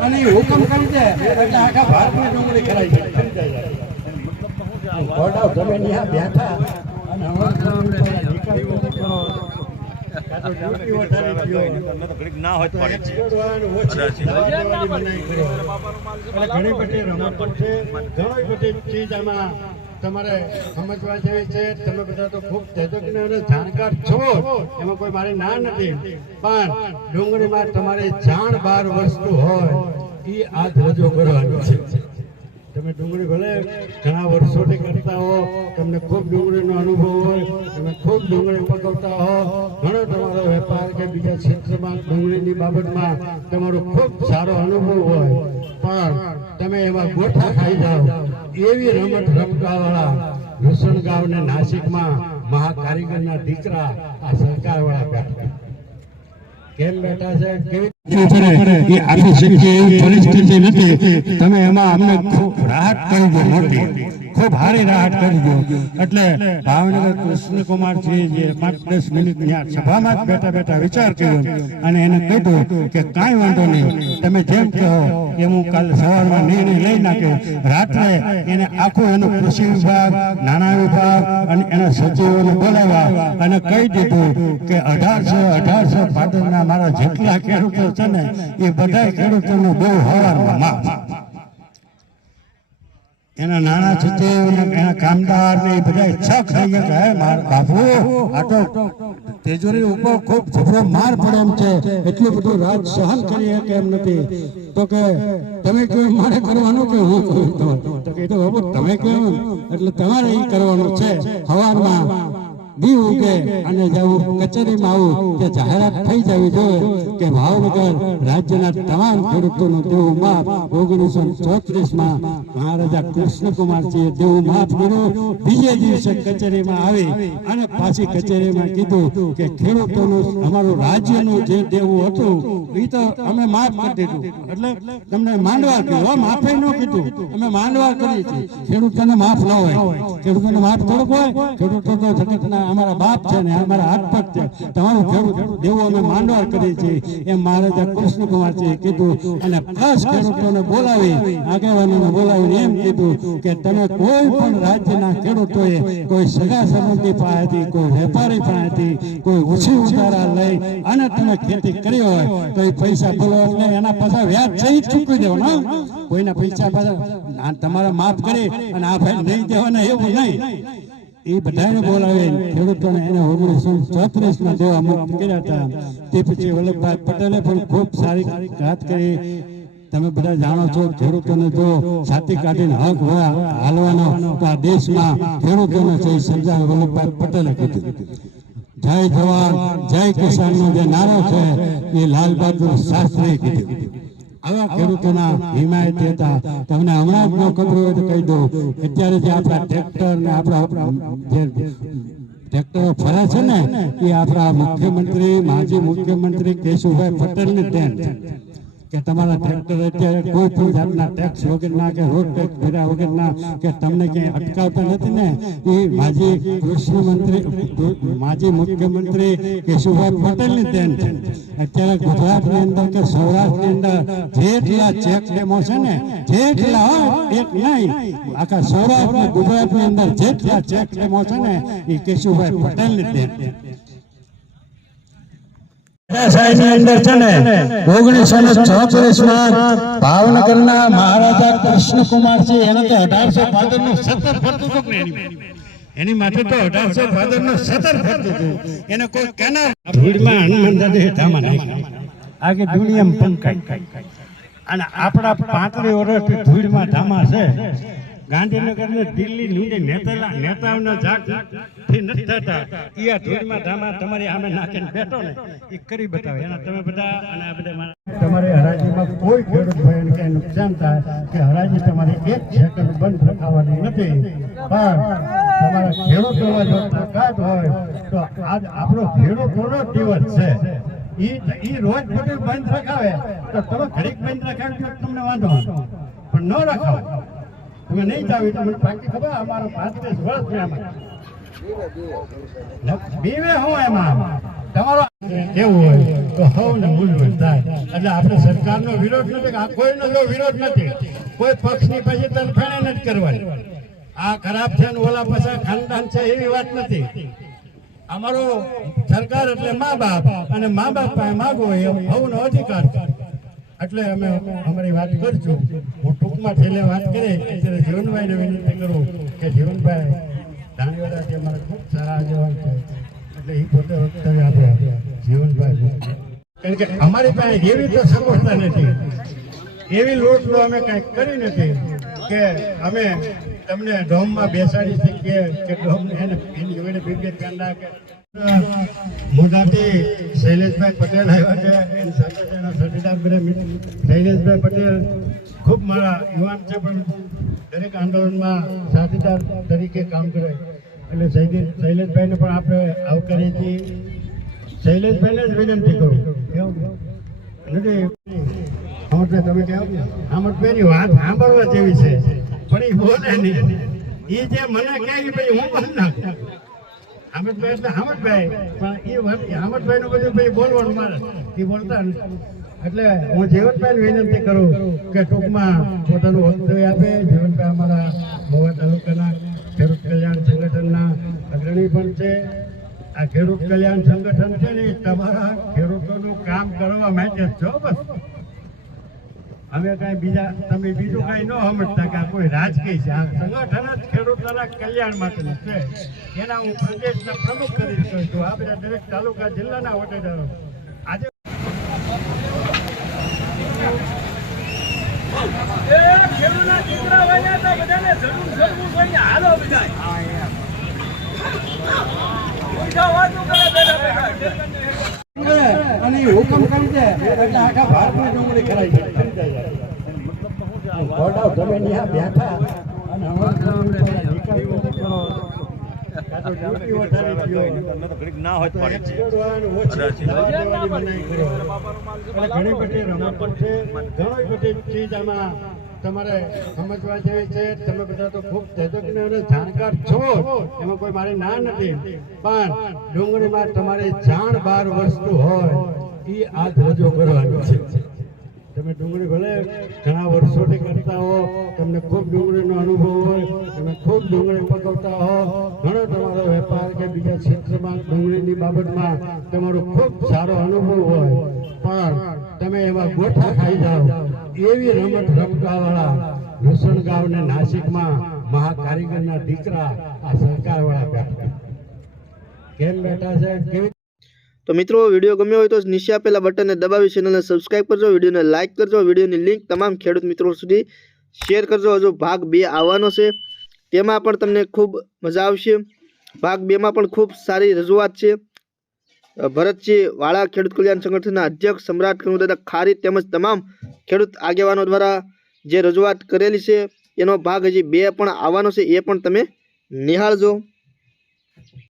અને એ હુકમ કરી દે એટલે આખા ભારતની ડુંગળી ખરાઈ જાય ગોડાઓ તમે ત્યાં બેઠા. અને. ના હોય ઘણી બધી રમતો છે. ઘણી બધી ચીજ આમાં તમારે સમજવા જેવી છે, તમે બધા તો ખૂબ તેજસ્વી અને જાણકાર છો એમાં કોઈ મારી ના નથી. પણ ડુંગળીમાં તમારી જાણ બાર વસ્તુ હોય એ આ ધ્વજો કરવાની છે. તમે ડુંગળી ભલે ઘણા વર્ષોથી કરતા હો, તમને ખૂબ ડુંગળીનો અનુભવ હોય, તમે ખૂબ ડુંગળી પકવતા હો, ઘણો તમારો વેપાર કે બીજા ક્ષેત્રમાં ડુંગળીની બાબતમાં તમારો ખૂબ સારો અનુભવ હોય. પણ તમે એમાં ગોઠા ખાઈ જાઓ એવી રમત રમકાવાળા રસણ ગાંવ ને નાસિકમાં મહાકારીગરના દીકરા આ સરકારવાળા બેઠા. કેમ બેઠા છે? કેવી એ આપી શકીએ એવી પરિસ્થિતિ નથી. તમે એમાં અમને ખૂબ રાહત કરી દો મોટી. સારી રાહત કરી દો. એટલે ભાવનગર કૃષ્ણકુમારજી પાંચ દસ મિનિટ સભામાં જ બેઠા બેઠા વિચાર કર્યો અને એને કીધું કે કાંઈ વાંધો નહીં, તમે જેમ કહો એમ હું કાલે સવારમાં નિર્ણય લઈ નાખ્યો. રાત્રે એને આખું એનું કૃષિ વિભાગ, નાણા વિભાગ અને એના સચિવોને બોલાવ્યા અને કહી દીધું કે અઢારસો અઢારસો પાટણના મારા જેટલા ખેડૂતો છે ને, એ બધા ખેડૂતોનું બહુ હવારમાં માફ એના નાના સચિવ એના કામદાર ને બધા છક થઈ ગયા માર બાપુ આટો તેજોરી ઉપર ખૂબ જબરો માર પડે એમ છે. એટલું બધું રાજ સહન કરી શકે એમ નથી. તો કે, તમે કહ્યું મારે કરવાનું કે હું કહું તો કે તો બાપુ, તમે કહ્યું એટલે તમારે એ કરવાનું છે. હવારમાં દી ઉગે અને જવું કચેરીમાં આવું કે જાહેરાત થઈ જવી જોઈએ કે ભાવનગર રાજ્યના તમામ ખેડૂતોનું દેવું માફ. ઓગણીસો ચોત્રીસમાં મહારાજા કૃષ્ણકુમારજીએ દેવું માફ કર્યું. બીજે દિવસે કચેરીમાં આવી અને પાછી કચેરીમાં કીધું કે ખેડૂતોનું, અમારું રાજ્યનું જે દેવું હતું એ તો અમે માફ કરી દીધું. એટલે તમને માંડવા કહ્યું માફે ન કીધું. અમે માંડવા કરી છે ખેડૂતોને માફ ન હોય. ખેડૂતોને માફ થોડુંક હોય. ખેડૂતો તો જગતના અમારા બાપ છે ને, અમારા હાથપગ છે. તમારું ખેડૂત દેવું અમે માંડવા કરીએ છીએ. એમ મહારાજા કૃષ્ણકુમારજીએ કીધું અને ખાસ ખેડૂતોને બોલાવી, આગેવાનોને બોલાવીને એમ કીધું કે તમે કોઈ પણ રાજ્યના ખેડૂતોએ કોઈ સગા સંબંધી પાસેથી કોઈ વેપારી પાસેથી કોઈ ઓછી ઉતારા લઈ અને તમે ખેતી કરી હોય તો એ પૈસા બોલો એટલે એના પાછા વ્યાજ સહિત ચૂકવી દેવાના કોઈના પૈસા પાછા તમારા માફ કરી અને આ ભાઈ નહીં દેવાના એવું નહીં. એ બધાને બોલાવે ખેડૂતોને એને ઓગણીસો ચોત્રીસમાં દેવા મુક્ત કર્યા હતા. તે પછી વલ્લભભાઈ પટેલે પણ ખૂબ સારી વાત કરી. તમે બધા જાણો છો, ખેડૂતોને જો છાતી કાઢીને હક હોય, હાલવાનો, તો આ દેશમાં ખેડૂતોને છે સરદાર વલ્લભભાઈ પટેલે કીધું. જય જવાન, જય કિસાન નો જે નારો છે, એ લાલ બહાદુર શાસ્ત્રીએ કીધું. આવા ખેડૂતોના હિમાયત હતા તમને હમણાં જ ન હોય તો કહી દઉં અત્યારે જે આપણા ટ્રેક્ટર ને આપણા, જે ટ્રેક્ટરો ફરે છે ને, એ આપણા મુખ્યમંત્રી, માજી મુખ્યમંત્રી કેશુભાઈ પટેલની ટ્રેન છે કે તમારા ટ્રેક્ટર અત્યારે કોઈ પણ જાતના ટેક્સ વગરના કે રોડ ટેક્સ ભર્યા વગરના કે તમને ક્યાંય અટકાવતા નથી ને? એ માજી કૃષિ મંત્રી માજી મુખ્યમંત્રી કેશુભાઈ પટેલની દેન છે. અત્યારે ગુજરાતની અંદર કે સૌરાષ્ટ્રની અંદર જેટલા ચેક ડેમો છે ને, જેટલા એક નહીં. આખા સૌરાષ્ટ્ર ગુજરાતની અંદર જેટલા ચેક ડેમો છે ને, એ કેશુભાઈ પટેલની દેન છે. સાહેબની અંદર છે ને, ઓગણીસો ને ચોત્રીસમાં ભાવનગરના મહારાજા કૃષ્ણકુમારજી એને તો અઢારસો એની એની માથે તો અઢારસો ભાદરનું હતું. એને કોઈ કેનાર ભીડમાં હનુમાન અને આપણા પાંત્રી વર્ષથી ધૂળમાં ધામા છે. ગાંધીનગર ને દિલ્હી નીંદે નેતા નેતાઓના જાગથી નથી થતા. એ આ ધૂળમાં ધામા તમારી આમે નાખીને બેઠો ને એ કરી બતાવે. એના તમે બધા અને આ બધા તમારે હરાજીમાં કોઈ ખેડૂત ભાઈને ક્યાંય નુકસાન થાય કે હરાજી તમારે એક સેકન્ડ બંધ રખાવાની નથી. પણ તમારા ખેડૂતોમાં જો તાકાત હોય તો આજ આપણો ખેડૂતોનો દિવસ છે? ઈ ઈ રોજ બધું બંધ રખાવે. તો તમે ઘડીક બંધ રખાવે તમને વાંધો પણ ન રખાવો. તમે નહીં ચાવી તો પાકી ખબર, અમારો પાંત્રીસ વર્ષ છે આમાં બીવે હું એમાં તમારો કેવું હોય? તો હવને મૂંઝવણ થાય. એટલે આપણે સરકારનો વિરોધ નથી, આ કોઈનો વિરોધ નથી. કોઈ પક્ષની પછી તરફેણે નથી કરવાની આ ખરાબ છે ને ઓલા પાછા ખાનદાન છે એવી વાત નથી. અમારો સરકાર એટલે મા બાપ અને મા બાપ પાસે માગો એ હવનો અધિકાર એટલે અમે અમારી વાત કરશું. હું ટૂંકમાં છેલ્લે વાત કરે ત્યારે જીવનભાઈને વિનંતી કરું કે જીવનભાઈ ધાણીવાડાથી અમારા ખૂબ સારા આગેવાન છે. એટલે એ પોતે વક્તવ્ય આપે. જીવનભાઈ કારણ કે અમારી પાસે એવી તો સગવડતા નથી, એવી લૂંટ લો અમે કાંઈક કરી નથી કે અમે તમને ડોમમાં બેસાડી શકીએ, કે ડોમ એને એની જોડે બે બે કાંડા કે શૈલેષભાઈ પટેલ આવ્યા છે, એની શૈલેષભાઈ પટેલ ખૂબ મારા યુવાન છે પણ દરેક આંદોલનમાં સાથીદાર તરીકે કામ કરે. એટલે શૈલેષ શૈલેષભાઈને પણ આપણે આવકારીએ છીએ. શૈલેષભાઈને જ વિનંતી કરું. નથી. તમે કહો આમટભાઈની વાત સાંભળવા જેવી છે, પણ એ બોલે નહીં. એ જે મને કહે કે ભાઈ હું પણ નાખું. હામદભાઈ એટલે હામદભાઈ પણ એ વાત હામદભાઈ નું બધું ભાઈ બોલવાનું મારે. એ બોલતા નથી. એટલે હું જીવનભાઈ વિનંતી કરું કે ટૂંકમાં પોતાનું વક્તવ્ય આપે. જીવનભાઈ અમારા મોવા તાલુકાના ખેડૂત કલ્યાણ સંગઠનના અગ્રણી પણ છે. આ ખેડૂત કલ્યાણ સંગઠન છે ને તમારા ખેડૂતોનું કામ કરવા માટે છો બસ. હવે કઈ બીજા, તમે બીજું કઈ ન સમજતા કે આ કોઈ રાજકીય છે. આ સંગઠન જ ખેડૂતોના કલ્યાણ માટેનું છે. એના હું પ્રદેશના પ્રમુખ કરી શકું છું. આ બધા દરેક તાલુકા જિલ્લાના હોદ્દેદારો આજે ખેડૂતના દીકરા હોય તો બધાને જરૂર જરૂર હોય હાલો બધાય. પૈસા વાતું કરે બેઠા અને હુકમ એટલે આખા ભારતમાં ડુંગળી ખરાઈ જાય તમે ત્યાં અને હવે. ના. હોય ઘણી બધી રમતો છે. ઘણી બધી ચીજ આમાં તમારે સમજવા જેવી છે, તમે બધા તો ખૂબ તેજસ્વી અને જાણકાર છો એમાં કોઈ મારી ના નથી. પણ ડુંગળીમાં તમારી જાણ બાર વસ્તુ હોય એ આ ધ્વજો કરવાનો છે. તમે ડુંગળી ભલે ઘણા વર્ષોથી કરતા હો, તમને ખૂબ ડુંગળીનો અનુભવ હોય, તમે ખૂબ ડુંગળી પકવતા હો, ઘણો તમારો વેપાર કે બીજા ક્ષેત્રમાં ડુંગળીની બાબતમાં તમારો ખૂબ સારો અનુભવ હોય. પણ તમે એમાં ગોઠા ખાઈ જાઓ એવી રમત રમતાવાળા લસણગાંવ ને નાસિકમાં મહાકારીગરના દીકરા આ સરકારવાળા બેઠા. કેમ બેઠા છે? કેવી તો મિત્રો, વીડિયો ગમ્યો હોય તો નીચે આપેલા બટનને દબાવી ચેનલને સબસ્ક્રાઇબ કરજો, વિડીયોને લાઇક કરજો, વિડીયોની લિંક તમામ ખેડૂત મિત્રો સુધી શેર કરજો. હજુ ભાગ બે આવવાનો છે. તેમાં પણ તમને ખૂબ મજા આવશે. ભાગ બેમાં પણ ખૂબ સારી રજૂઆત છે. ભરતજી વાળા ખેડૂત કલ્યાણ સંગઠનના અધ્યક્ષ સમ્રાટ કનુદાદા ખારી તેમજ તમામ ખેડૂત આગેવાનો દ્વારા જે રજૂઆત કરેલી છે, એનો ભાગ હજી બે પણ આવવાનો છે, એ પણ તમે નિહાળજો.